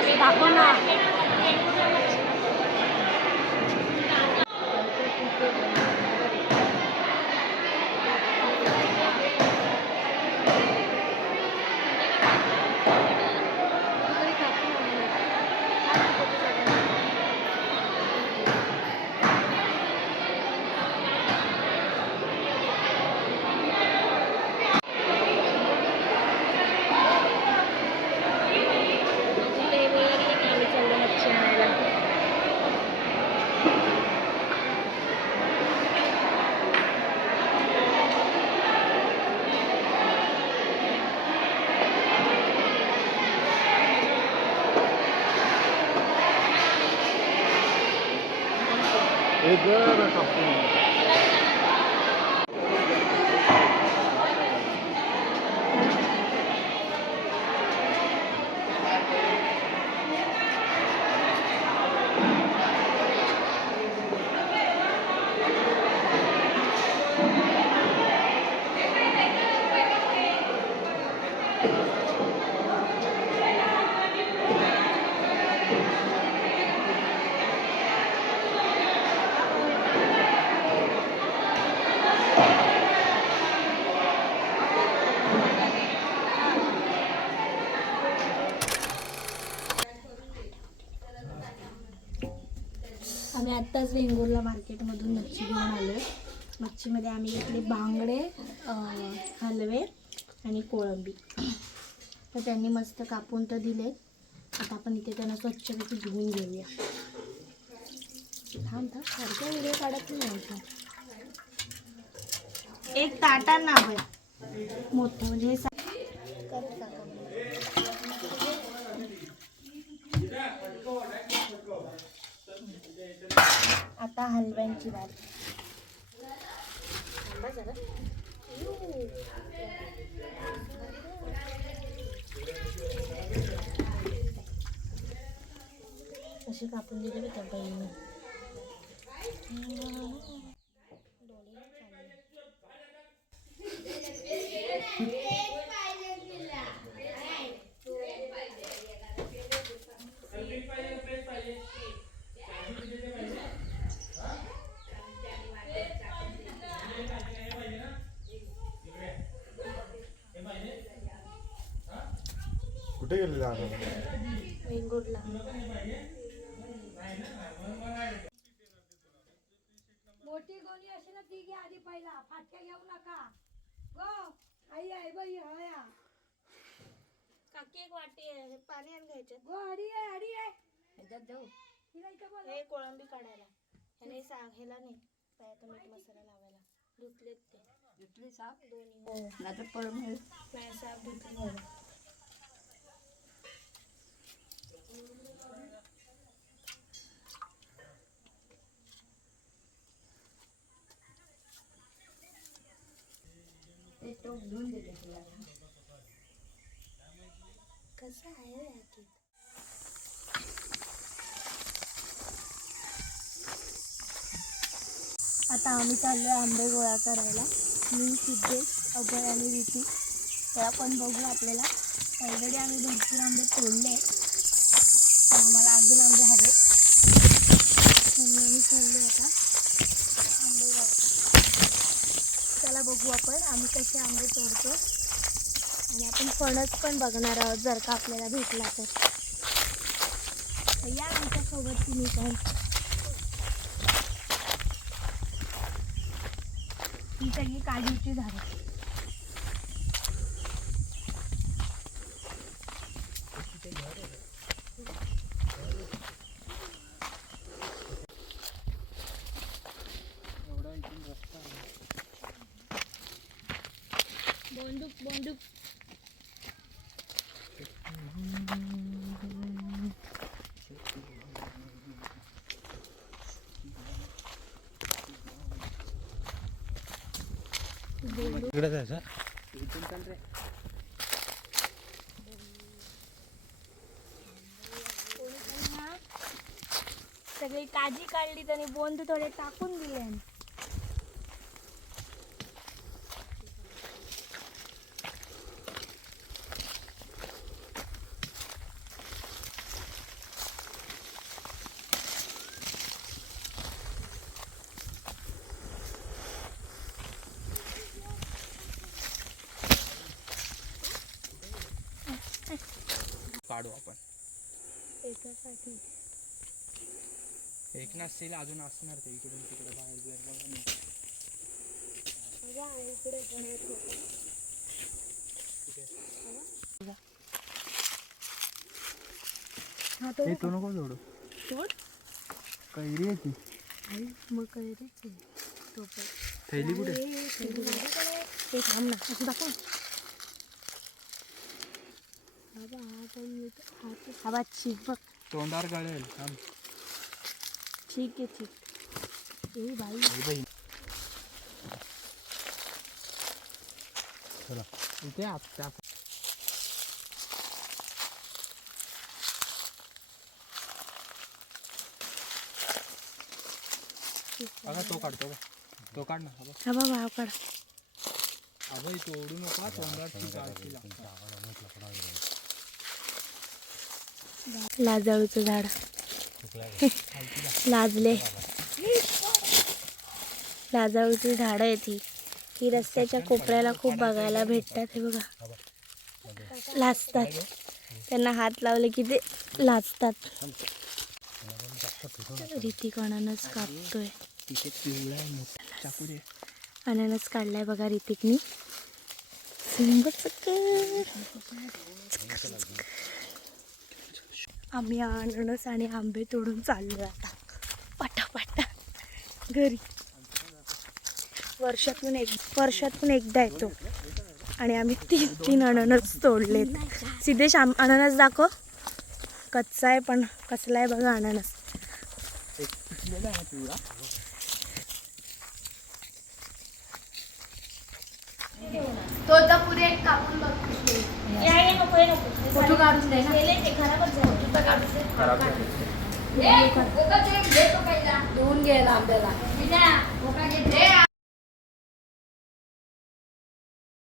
दाखव ना. आम्ही आत्ताच वेंगुर्ला मार्केटमधून मच्छी घेऊन आलो आहे. मच्छीमध्ये आम्ही घेतले बांगडे, हलवे आणि कोळंबी. तर त्यांनी मस्त कापून तर दिले. आता आपण इथे त्यांना स्वच्छपैकी धुवून घेऊया. थांब सारखा व्हिडिओ काढत नाही. एक ताटात ना मोठं म्हणजे आता हलव्यांची बात. कशी कापून दिली त्या बहिणी. कुठे गेलेला वेंगुर्ला. मोठी गोणी अशी ना ती घ्या आधी पहिला. फाटक्या घेऊ नका गो. आई आहे बाई. हया काकी एक वाटी आहे. पाणी आण घ्यायचं. गो अडी आहे ह्याच्यात जाऊ. हे कोळंबी काढायला ह्याने ह्याला नाही पायात मीठ मसाला लावायला. धुतलेत ते. धुतले साप दोन्ही. हो नाहीतर पळून नाही साप धुतले. कसं आहे आता आम्ही चाललोय आंबे गोळा करायला. मी, सिद्धेश, अभय आणि रीती. तर आपण बघू. आपल्याला ऑलरेडी आम्ही भरपूर आंबे तोडले. तर आम्हाला अजून आंबे हवे. म्हणून आम्ही चाललोय आता आंबे गोळा करायला. त्याला बघू आपण आम्ही कसे आंबे तोडतो. आणि आपण फणस पण बघणार आहोत जर का आपल्याला भेटला तर. या आमच्यासोबत तुम्ही पण. ही सगळी काजूची झाडं. बोंडूक इकडे जायचं. सगळी काजी काढली त्याने बोंड थोडे टाकून दिले. काढू आपण. एकासाठी एक नसेल अजून असणार ते इकडून तिकडे बाहेर बिहेर बघा नाही. माझ्या इकडे पण एक होतं. हा तो तो नको जोडू. तोड कैरी आहे ती. आई मग कैरीच आहे तो पण. थैली कुठे? ते थांब ना असं दाखव. बाबा हा पण येतो. हा बा चीक बघ. तोंडावर गळेल. थांब. ठीक आहे ठीक. ए बाई चला इथे आता बघा तो काढतो का? तो काढ ना. हा बाबा हा काढ. अगं इथे ओढू नका तोंडावरची गाळची लागतात. लाजाळूचं झाड लाजले. लाजाळूची झाडं आहेत ही रस्त्याच्या कोपऱ्याला खूप बघायला भेटतात. हे बघा लाजतात. त्यांना हात लावले की ते लाजतात. ऋतिक अननस कापतोय. तिथे पिवळा आहे मोठा चाकू दे. अननस काढलाय बघा ऋतिकनी. आम्ही अननस आणि आंबे तोडून चाललो आता पटापटा घरी. वर्षातून एकदा येतो आणि आम्ही 3 अननस तोडलेत. सिद्धेश अननस दाखव. कच्चा आहे पण कसला आहे बघा अननस. तो आता पुरे एक कापून बघते. फोटो काढून दे ना. धुवून घ्यायला आपल्याला.